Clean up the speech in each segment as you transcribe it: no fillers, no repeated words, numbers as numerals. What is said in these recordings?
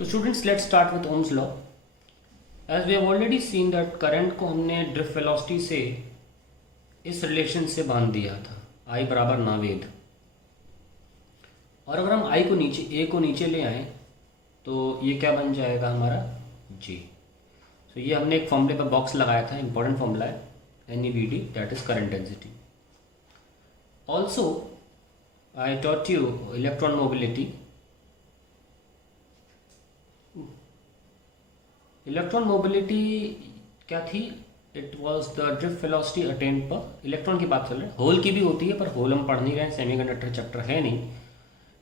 So students, let's start with Ohm's law. As we have already seen that current को हमने drift velocity से इस relation से बांध दिया था, I बराबर नावेद। और अगर हम I को नीचे, A को नीचे ले आए तो ये क्या बन जाएगा हमारा J। तो ये हमने एक फॉर्मूले पर बॉक्स लगाया था, इंपॉर्टेंट फॉर्मूला है, NEVD, that is current density. Also I taught you electron mobility. Electron mobility क्या थी? It was the drift velocity attend पर, इलेक्ट्रॉन की बात चल रही है, होल की भी होती है पर होल हम पढ़ नहीं रहे हैं, सेमीकंडक्टर चैप्टर है नहीं।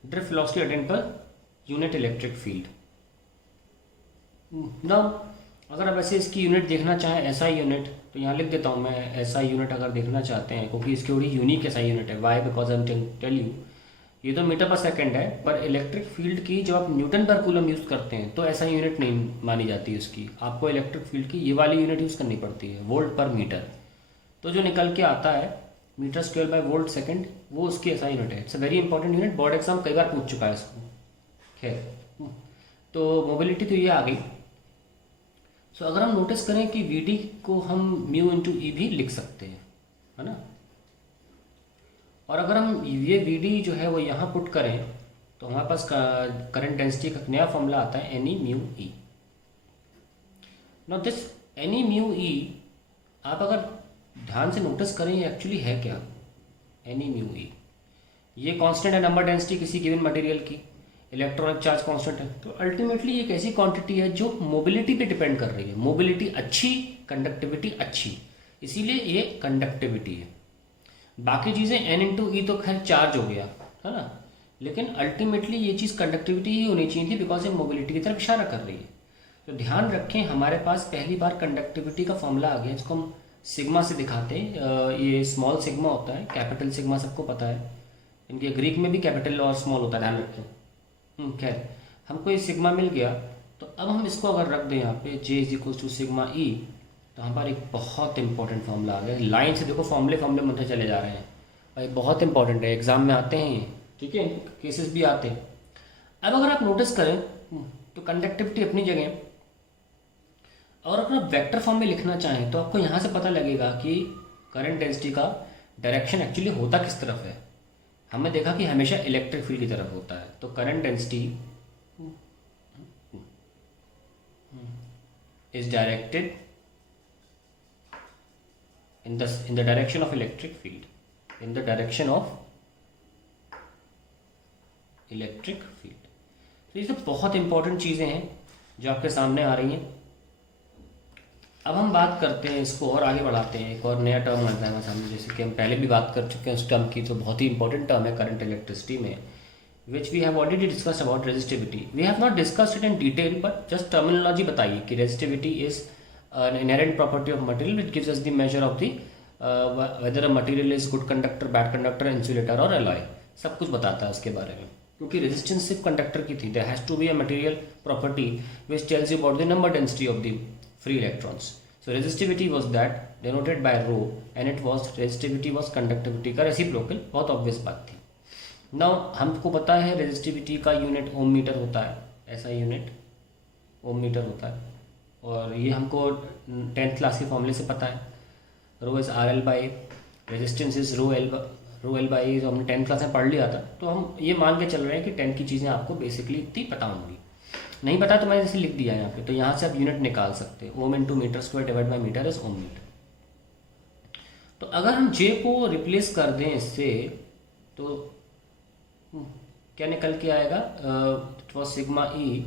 Drift velocity attend per unit electric field. Now अगर आप ऐसे इसकी यूनिट देखना चाहें, एसआई यूनिट, तो यहाँ लिख देता हूँ मैं, एसआई यूनिट अगर देखना चाहते हैं, क्योंकि इसकी बड़ी यूनिक एसआई यूनिट है। Why? Because I am tell you, ये तो मीटर पर सेकंड है, पर इलेक्ट्रिक फील्ड की जब आप न्यूटन पर कूलम यूज़ करते हैं तो ऐसा यूनिट नहीं मानी जाती है उसकी। आपको इलेक्ट्रिक फील्ड की ये वाली यूनिट यूज़ करनी पड़ती है, वोल्ट पर मीटर। तो जो निकल के आता है metre square by volt second, वो उसकी ऐसा यूनिट है। It's a very important unit, board exam कई बार पूछ चुका है इसको। खैर, तो मोबिलिटी तो ये आ गई। सो अगर हम नोटिस करें कि वी डी को हम म्यू इंटू ई भी लिख सकते हैं, है ना। और अगर हम ये वी डी जो है वो यहाँ पुट करें तो हमारे पास करंट डेंसिटी का नया फॉर्मूला आता है, n mu e. Now this n mu e, आप अगर ध्यान से नोटिस करें ये एक्चुअली है क्या? एनी म्यू ई, ये कांस्टेंट है नंबर डेंसिटी किसी गिवन मटेरियल की, इलेक्ट्रॉनिक चार्ज कांस्टेंट है। तो अल्टीमेटली एक ऐसी क्वांटिटी है जो मोबिलिटी पे डिपेंड कर रही है। मोबिलिटी अच्छी, कंडक्टिविटी अच्छी, इसीलिए ये कंडक्टिविटी है। बाकी चीज़ें n इंटू ई तो खैर चार्ज हो गया, है ना, लेकिन अल्टीमेटली ये चीज़ कंडक्टिविटी ही होनी चाहिए थी, बिकॉज ये मोबिलिटी की तरफ इशारा कर रही है। तो ध्यान रखें, हमारे पास पहली बार कंडक्टिविटी का फॉर्मूला आ गया, इसको हम सिग्मा से दिखाते हैं। ये स्मॉल सिग्मा होता है, कैपिटल सिग्मा सबको पता है, इनके ग्रीक में भी कैपिटल और स्मॉल होता है, ध्यान रखें। खैर, हमको ये सिग्मा मिल गया, तो अब हम इसको अगर रख दें यहाँ पे J is equal to sigma E, तो हमारे एक बहुत इंपॉर्टेंट फॉर्मूला आ गया। लाइन से देखो, फॉर्मूले बनते चले जा रहे हैं भाई, बहुत इंपॉर्टेंट है, एग्जाम में आते हैं, ठीक है, केसेस भी आते हैं। अब अगर आप नोटिस करें तो कंडक्टिविटी अपनी जगह, और अगर आप वेक्टर फॉर्म में लिखना चाहें तो आपको यहाँ से पता लगेगा कि करंट डेंसिटी का डायरेक्शन एक्चुअली होता किस तरफ है। हमने देखा कि हमेशा इलेक्ट्रिक फील्ड की तरफ होता है। तो current density is directed in the direction of electric field, in the direction of electric field। तो ये सब बहुत इंपॉर्टेंट चीज़ें हैं जो आपके सामने आ रही हैं। अब हम बात करते हैं, इसको और आगे बढ़ाते हैं। एक और नया टर्म आता है हमारे सामने, जैसे कि हम पहले भी बात कर चुके हैं उस टर्म की, तो बहुत ही इंपॉर्टेंट टर्म है करंट इलेक्ट्रिसिटी में, which we have already discussed about resistivity. We have not discussed it in detail, but just terminology बताइए कि resistivity is an inherent property of material which gives us the measure of the whether a material is good conductor, bad conductor, insulator or alloy। सब कुछ बताता है उसके बारे में, क्योंकि रेजिस्टेंस सिर्फ कंडक्टर की थी। there has to be a material property which tells you about the number density of the free electrons। so resistivity was that denoted by rho, and it was resistivity was conductivity का reciprocal। बहुत obvious बात थी। now हमको पता है resistivity का unit ओम metre होता है, ऐसा यूनिट ओम मीटर होता है, और ये हमको 10th क्लास के फॉर्मूले से पता है। Rho is R L by, resistance is rho L by, जो हमने 10th क्लास में पढ़ लिया था। तो हम ये मान के चल रहे हैं कि 10 की चीज़ें आपको बेसिकली इतनी पता होंगी। नहीं पता तो मैंने जैसे लिख दिया यहाँ पे, तो यहाँ से आप यूनिट निकाल सकते हैं। Ohm into metre square divide by metre is ohm metre. तो अगर हम जे को रिप्लेस कर दें इससे, तो क्या निकल के आएगा? It was sigma E,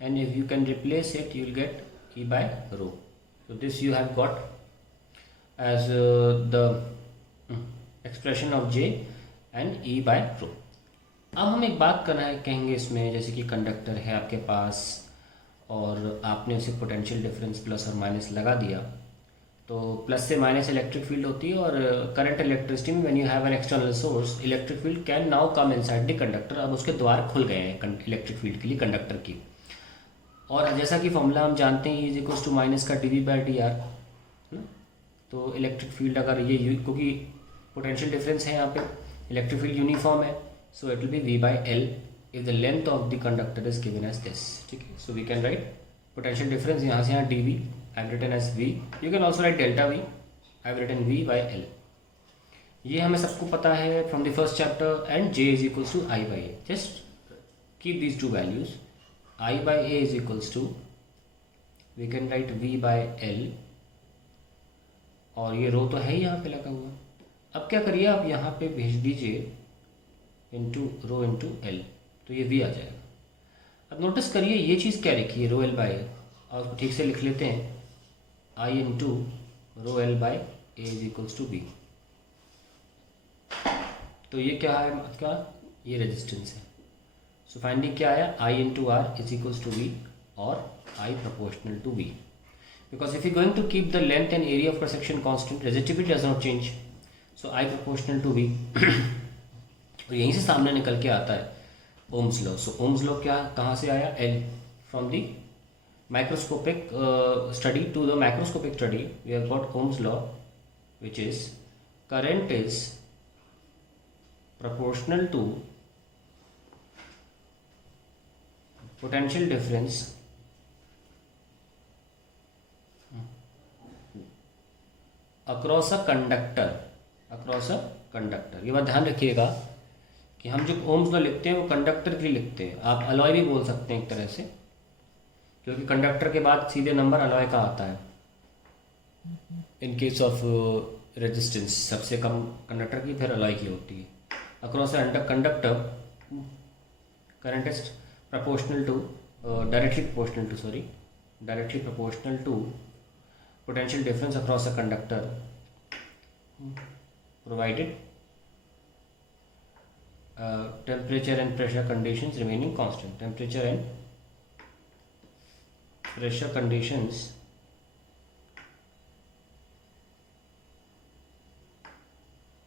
and if you can replace it you will get E by rho। so this you have got as the expression of J and E by rho। अब हम एक बात करना है, कहेंगे इसमें, जैसे कि कंडक्टर है आपके पास और आपने उसे पोटेंशियल डिफरेंस प्लस और माइनस लगा दिया, तो प्लस से माइनस इलेक्ट्रिक फील्ड होती है। और करंट इलेक्ट्रिसिटी में when you have an external source, electric field can now come inside the conductor. अब उसके द्वार खुल गए हैं इलेक्ट्रिक फील्ड के लिए कंडक्टर की। और जैसा कि फॉर्मूला हम जानते हैं, इज इक्वल्स टू माइनस का dV बाई डी आर, है ना। तो इलेक्ट्रिक फील्ड अगर ये, क्योंकि पोटेंशियल डिफरेंस है यहाँ पे, इलेक्ट्रिक फील्ड यूनिफॉर्म है, so it will be V by L if the length of the conductor is given as this. ठीक है, so we can write potential difference यहाँ से यहाँ dV I've written as V. You can also write delta V. I've written V by L. ये हमें सबको पता है from the first chapter, and J is equals to I by A. Just keep these two values. I by A is equals to, we can write V by L, और ये रो तो है ही यहाँ पे लगा हुआ. अब क्या करिए, आप यहाँ पे भेज दीजिए इंटू रो इंटू एल, तो ये V आ जाएगा. अब नोटिस करिए ये चीज़ क्या लिखी है, रो एल बाय ए, और उसको ठीक से लिख लेते हैं, I into rho L by A is equals to B. तो ये क्या है आपका, ये रेजिस्टेंस है. सो फाइनली क्या आया, I into R is equals to B, और I proportional to B. Because if you're going to keep the length and area of cross section constant, resistivity does not change. So I proportional to V. और यहीं से सामने निकल के आता है Ohm's law. So Ohm's law क्या, कहाँ से आया, L. From the microscopic study to the macroscopic study, we have got Ohm's law, which is current is proportional to potential difference across a conductor. ये बात ध्यान रखिएगा कि हम जो ओम्स लॉ लिखते हैं वो कंडक्टर के लिए लिखते हैं. आप अलॉय भी बोल सकते हैं एक तरह से, क्योंकि कंडक्टर के बाद सीधे नंबर अलॉय का आता है. इन केस ऑफ रेजिस्टेंस सबसे कम कंडक्टर की, फिर अलॉय की होती है. Across a conductor current is proportional to directly proportional to potential difference across a conductor, provided temperature and pressure conditions remaining constant. Temperature and pressure conditions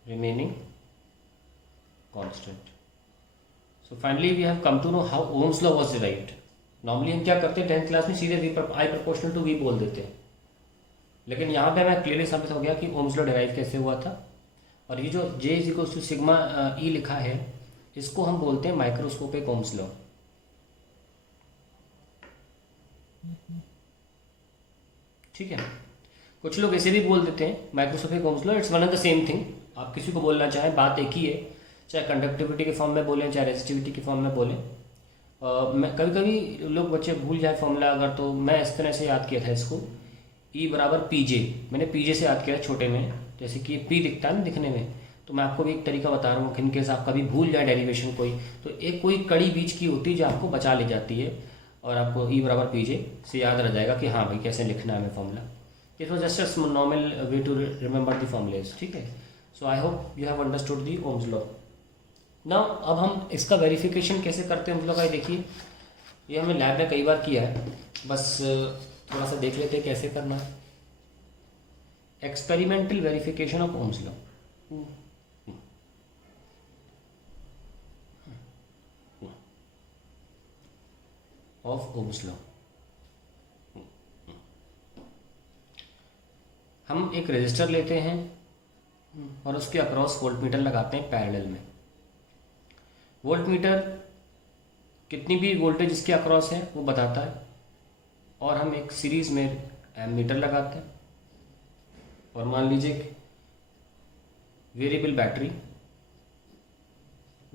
remaining constant. So finally we have come to know how Ohm's law was derived. Normally हम क्या करते हैं 10th class में सीधे I proportional to V बोल देते हैं, लेकिन यहाँ पे हमें क्लियरली साबित हो गया कि Ohm's law डिराइव कैसे हुआ था. और ये जो J is equals to sigma E लिखा है, इसको हम बोलते हैं माइक्रोस्कोपिक Ohm's law. ठीक है, कुछ लोग ऐसे भी बोल देते हैं microscopic Ohm's law. It's one of the same thing. आप किसी को बोलना चाहें, बात एक ही है, चाहे कंडक्टिविटी के फॉर्म में बोलें चाहे रेजिस्टिविटी के फॉर्म में बोलें. मैं कभी कभी लोग बच्चे भूल जाए फॉर्मूला अगर, तो मैं इस तरह से याद किया था इसको, E बराबर पी जे. मैंने पी जे से याद किया छोटे में, जैसे कि पी दिखता है ना दिखने में, तो मैं आपको भी एक तरीका बता रहा हूँ कि इनकेस आप कभी भूल जाए डेरिवेशन कोई, तो एक कोई कड़ी बीच की होती है जो आपको बचा ले जाती है, और आपको E बराबर पी जे से याद रह जाएगा कि हाँ भाई कैसे लिखना है हमें formula. It was just a normal way to remember the formulas. ठीक है, so I hope you have understood the Ohm's law. Now अब हम इसका वेरिफिकेशन कैसे करते हैं Ohm's law का, देखिए ये हमने लैब में कई बार किया है, बस थोड़ा सा देख लेते हैं कैसे करना है. Experimental verification of Ohm's law. Of Ohm's law. हम एक रेजिस्टर लेते हैं और उसके अक्रॉस वोल्टमीटर लगाते हैं पैरेलल में. वोल्टमीटर कितनी भी वोल्टेज इसके अक्रॉस है वो बताता है, और हम एक सीरीज में एमीटर लगाते हैं, और मान लीजिए वेरिएबल बैटरी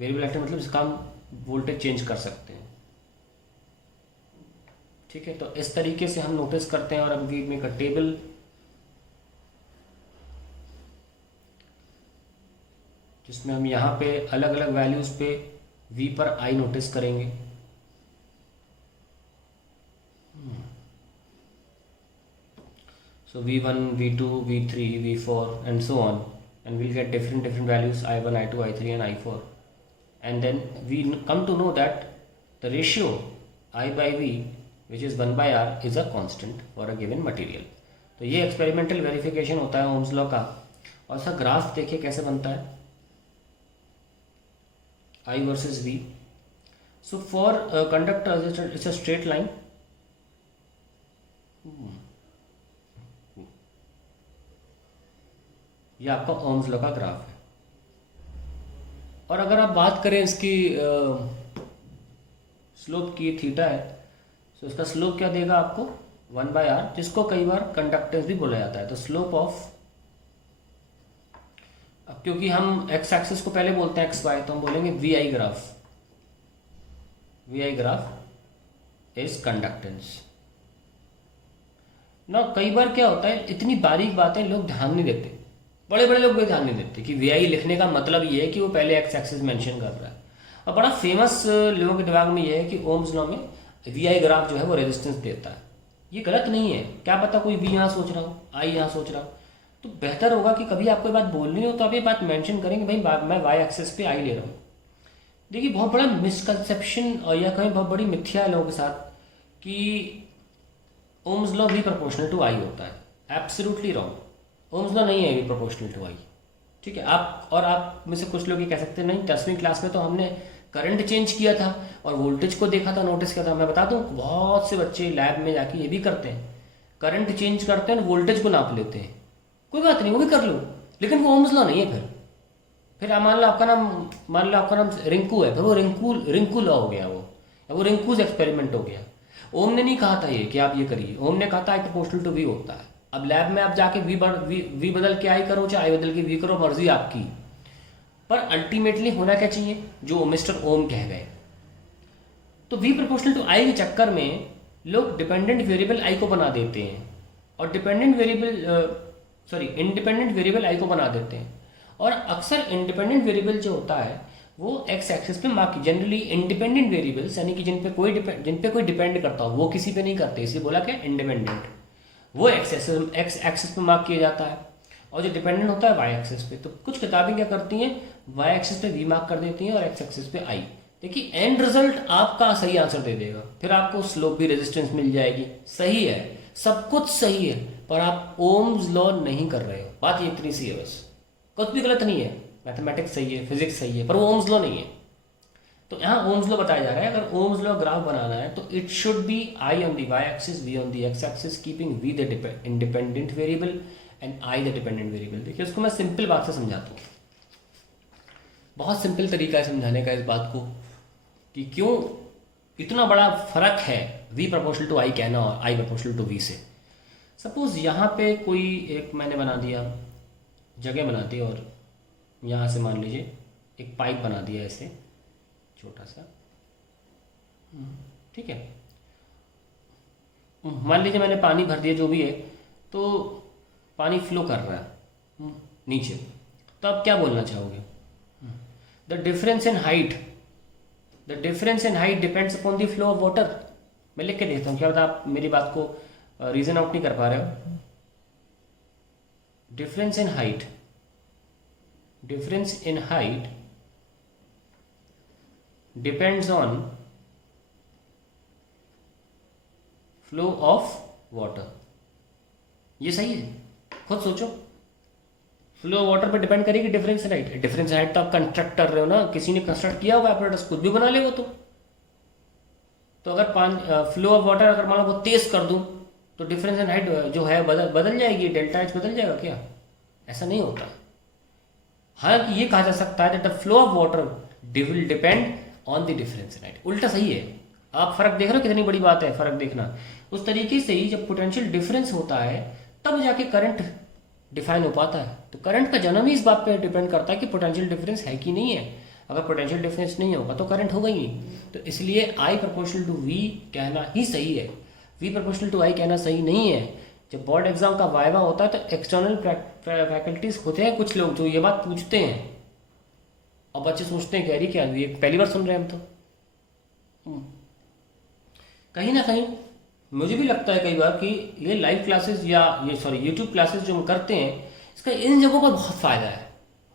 मतलब इसका हम वोल्टेज चेंज कर सकते हैं. ठीक है, तो इस तरीके से हम नोटिस करते हैं. और अब वी मेक अ टेबल जिसमें हम यहाँ पे अलग अलग वैल्यूज पे V पर I नोटिस करेंगे. So V1, V2, V3, V4 and so on, and we'll get different values I1, I2, I3 and I4, and then we come to know that the ratio I by V, which is 1 by R, is a constant for a given material. तो ये experimental verification होता है Ohm's law का. और इसका graph देखिए कैसे बनता है, I versus V. So for conductors it's a straight line. ये आपका Ohm's law का ग्राफ है. और अगर आप बात करें इसकी स्लोप की थीटा है, तो उसका स्लोप क्या देगा आपको 1/r, जिसको कई बार कंडक्टेंस भी बोला जाता है। तो स्लोप ऑफ, अब क्योंकि हम एक्स एक्सिस को पहले बोलते हैं एक्स वाई, तो हम बोलेंगे V I graph, V I graph is conductance ना। कई बार क्या होता है, इतनी बारीक बातें लोग ध्यान नहीं देते, बड़े बड़े लोग भी ध्यान नहीं देते कि वी आई लिखने का मतलब ये है कि वो पहले एक्स एक्सिस मेंशन कर रहा है। और बड़ा फेमस लोगों के दिमाग में ये है कि ओम्स लॉ में वी आई ग्राफ जो है वो रेजिस्टेंस देता है। ये गलत नहीं है, क्या पता कोई वी यहाँ सोच रहा हो, आई यहाँ सोच रहा हो। तो बेहतर होगा कि कभी आपको बात बोलनी हो तो आप ये बात मेंशन करेंगे, भाई मैं वाई एक्सिस पे आई ले रहा हूँ। देखिए बहुत बड़ा मिसकंसेप्शन और या कहीं बहुत बड़ी मिथ्या है लोगों के साथ कि Ohm's law V proportional to I होता है। एब्सोल्युटली रॉन्ग, ओम्स लॉ नहीं है वी प्रोपोर्शनल टू आई, ठीक है। आप में से कुछ लोग ये कह सकते हैं नहीं 10वीं क्लास में तो हमने करंट चेंज किया था और वोल्टेज को देखा था, नोटिस किया था। मैं बता दूं बहुत से बच्चे लैब में जाके ये भी करते हैं, करंट चेंज करते हैं और वोल्टेज को नाप लेते हैं। कोई बात नहीं, वो भी कर लो, लेकिन वो ओम्स लॉ नहीं है। फिर मान लो आपका नाम रिंकू है, फिर वो रिंकू लॉ हो गया, वो रिंकूज एक्सपेरिमेंट हो गया। ओम ने नहीं कहा था ये कि आप ये करिए, ओम ने कहा था आई प्रोपोर्शनल टू वी होता है। अब लैब में आप जाके वी बदल के आई करो, चाहे आई बदल के वी करो, मर्जी आपकी, पर अल्टीमेटली होना क्या चाहिए जो मिस्टर ओम कह गए। तो वी प्रोपोर्शनल टू आई के चक्कर में लोग डिपेंडेंट वेरिएबल आई को बना देते हैं और इंडिपेंडेंट वेरिएबल आई को बना देते हैं। और अक्सर इंडिपेंडेंट वेरिएबल जो होता है वो एक्स एक्सिस पे मार्क, जनरली इंडिपेंडेंट वेरिएबल्स यानी कि जिन पे कोई डिपेंड करता हो, वो किसी पे नहीं करते, इसे बोला क्या इंडिपेंडेंट, वो एक्स एक्सिस पे मार्क किया जाता है। और जो डिपेंडेंट होता है वाई एक्सिस पे। तो कुछ किताबें क्या करती हैं, वाई एक्सिस पे वी मार्क कर देती हैं और एक्स एक्सिस पे आई। देखिए एंड रिजल्ट आपका सही आंसर दे देगा, फिर आपको स्लोप भी रेजिस्टेंस मिल जाएगी, सही है, सब कुछ सही है, पर आप ओम्स लॉ नहीं कर रहे हो। बात ये इतनी सी है बस, कुछ भी गलत नहीं है, मैथमेटिक्स सही है, फिजिक्स सही है, पर वो ओम्स लॉ नहीं है। तो यहाँ ओम्स लॉ बताया जा रहा है, अगर ओम्स लॉ ग्राफ बनाना है तो it should be I on the Y axis, V on the X axis, keeping V the independent variable and I the dependent variable. देखिए उसको मैं सिंपल बात से समझाता हूँ, बहुत सिंपल तरीका है समझाने का इस बात को कि क्यों इतना बड़ा फर्क है वी प्रोपोर्शनल टू आई कहना और आई प्रोपोर्शनल टू वी से। सपोज यहाँ पे कोई एक मैंने बना दिया, जगह बना दी और यहाँ से मान लीजिए एक पाइप बना दिया ऐसे छोटा सा, ठीक है। मान लीजिए मैंने पानी भर दिया जो भी है, तो पानी फ्लो कर रहा है नीचे, तो आप क्या बोलना चाहोगे, the difference in height depends upon the flow of water. मैं लिख के देता हूँ, क्या पता आप मेरी बात को रीजन आउट नहीं कर पा रहे हो। Difference in height depends on flow of water. ये सही है, खुद सोचो, फ्लो ऑफ वाटर पर डिपेंड करेगी difference in height. Difference in height तो आप कंस्ट्रक्ट कर रहे हो ना, किसी ने कंस्ट्रक्ट किया हुआ apparatus, खुद भी बना ले वो तो अगर फ्लो ऑफ वाटर अगर मान लो वो तेज कर दूं तो डिफरेंस इन हाइट जो है बदल जाएगी, डेल्टा एच बदल जाएगा क्या? ऐसा नहीं होता। हालांकि ये कहा जा सकता है that the flow of water will depend on the difference in height. उल्टा सही है, आप फर्क देख रहे हो, कितनी बड़ी बात है फर्क देखना। उस तरीके से ही जब पोटेंशियल डिफरेंस होता है तब जाके करंट डिफाइन हो पाता है। तो करंट का जन्म ही इस बात पे डिपेंड करता है कि पोटेंशियल डिफरेंस है कि नहीं है। अगर पोटेंशियल डिफरेंस नहीं होगा तो करंट होगा ही नहीं। तो इसलिए आई प्रोपोर्शनल टू वी कहना ही सही है, वी प्रोपोर्शनल टू आई कहना सही नहीं है। जब बोर्ड एग्जाम का वाइवा होता है तो एक्सटर्नल फैकल्टीज होते हैं कुछ लोग जो ये बात पूछते हैं और बच्चे सोचते हैं कि अरे क्या ये पहली बार सुन रहे हैं हम तो। कहीं ना कहीं मुझे भी लगता है कई बार कि ये लाइव क्लासेस या यूट्यूब क्लासेस जो हम करते हैं इसका इन जगहों पर बहुत फ़ायदा है,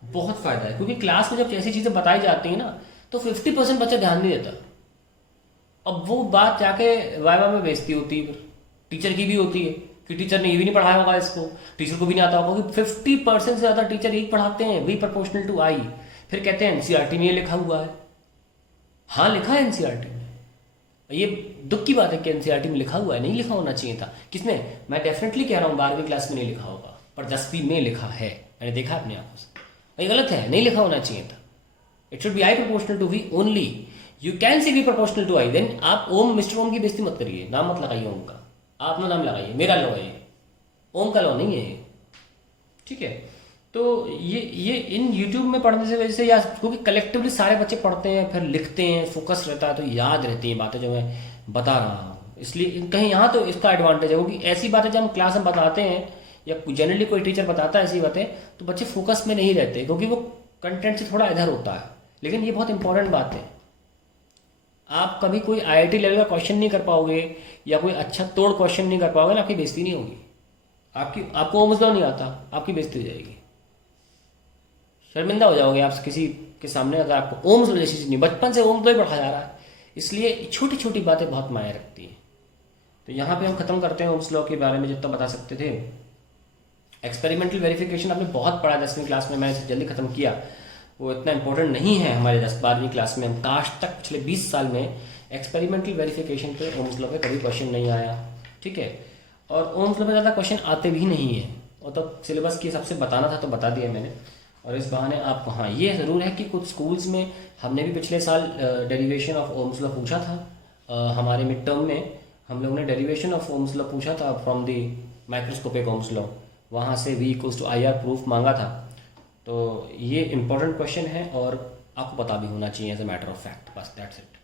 बहुत फ़ायदा है। क्योंकि क्लास में जब ऐसी चीज़ें बताई जाती हैं ना तो 50% बच्चा ध्यान नहीं देता। अब वो बात जाके वाइवा में बेइज्जती होती है, फिर टीचर की भी होती है कि टीचर ने ये भी नहीं पढ़ाया होगा इसको, टीचर को भी नहीं आता होगा। क्योंकि 50% से ज़्यादा टीचर यही पढ़ाते हैं वी प्रोपोर्शनल टू आई, फिर कहते हैं एनसीईआरटी में ये लिखा हुआ है। हाँ लिखा है एनसीईआरटी में, ये दुख की बात है कि एनसीईआरटी में लिखा हुआ है, नहीं लिखा होना चाहिए था। किसने? मैं डेफिनेटली कह रहा हूँ 12वीं क्लास में नहीं लिखा होगा, पर 10वीं में लिखा है, मैंने देखा अपने आंखों से। ये गलत है, नहीं लिखा होना चाहिए था। It should be I proportional to V only. You can see B proportional to I, then आप ओम मिस्टर ओम की बेइज्जती मत करिए, नाम मत लगाइए ओम का, आप अपना नाम लगाइए, मेरा लॉ है ये, ओम का लॉ नहीं है ये, ठीक है। तो ये इन यूट्यूब में पढ़ने से वजह से, या क्योंकि कलेक्टिवली सारे बच्चे पढ़ते हैं फिर लिखते हैं, फोकस रहता है, तो याद रहती हैं बातें जो मैं बता रहा हूँ, इसलिए कहीं यहाँ तो इसका एडवांटेज है, क्योंकि ऐसी बातें जब हम क्लास में बताते हैं या जनरली कोई टीचर बताता है ऐसी बातें, तो बच्चे फोकस में नहीं रहते क्योंकि वो कंटेंट से थोड़ा इधर होता है। लेकिन ये बहुत इंपॉर्टेंट बात है, आप कभी कोई आईआईटी लेवल का क्वेश्चन नहीं कर पाओगे या कोई अच्छा तोड़ क्वेश्चन नहीं कर पाओगे ना, आपकी बेइज्जती नहीं होगी, आपको ओम्स लॉ नहीं आता, आपकी बेइज्जती हो जाएगी, शर्मिंदा हो जाओगे आप किसी के सामने, अगर आपको ओम्स लॉ जैसी चीज़ नहीं, बचपन से ओम्स लॉ ही पढ़ा जा रहा है, इसलिए छोटी छोटी बातें बहुत मायने रखती हैं। तो यहाँ पे हम खत्म करते हैं ओम्स लॉ के बारे में जितना बता सकते थे। एक्सपेरिमेंटल वेरिफिकेशन आपने बहुत पढ़ा 10वीं क्लास में, मैंने इसे जल्दी खत्म किया, वो इतना इंपॉर्टेंट नहीं है हमारे 10-12वीं क्लास में। हम काश तक पिछले 20 साल में एक्सपेरिमेंटल वेरिफिकेशन पे ओम्स लॉ पे कभी क्वेश्चन नहीं आया, ठीक है। और ओम्स लॉ पे ज़्यादा क्वेश्चन आते भी नहीं है, और तो सिलेबस के हिसाब से बताना था तो बता दिया मैंने। और इस बहाने आपको हाँ ये ज़रूर है कि कुछ स्कूल्स में हमने भी पिछले साल डेरिवेशन ऑफ ओम्स लॉ पूछा था, हमारे मिड टर्म में हम लोग ने डेरिवेशन ऑफ ओम्स लॉ पूछा था from the microscopic Ohm's law, वहाँ से V=IR प्रूफ मांगा था। तो ये इंपॉर्टेंट क्वेश्चन है और आपको पता भी होना चाहिए as a matter of fact, बस दैट्स इट।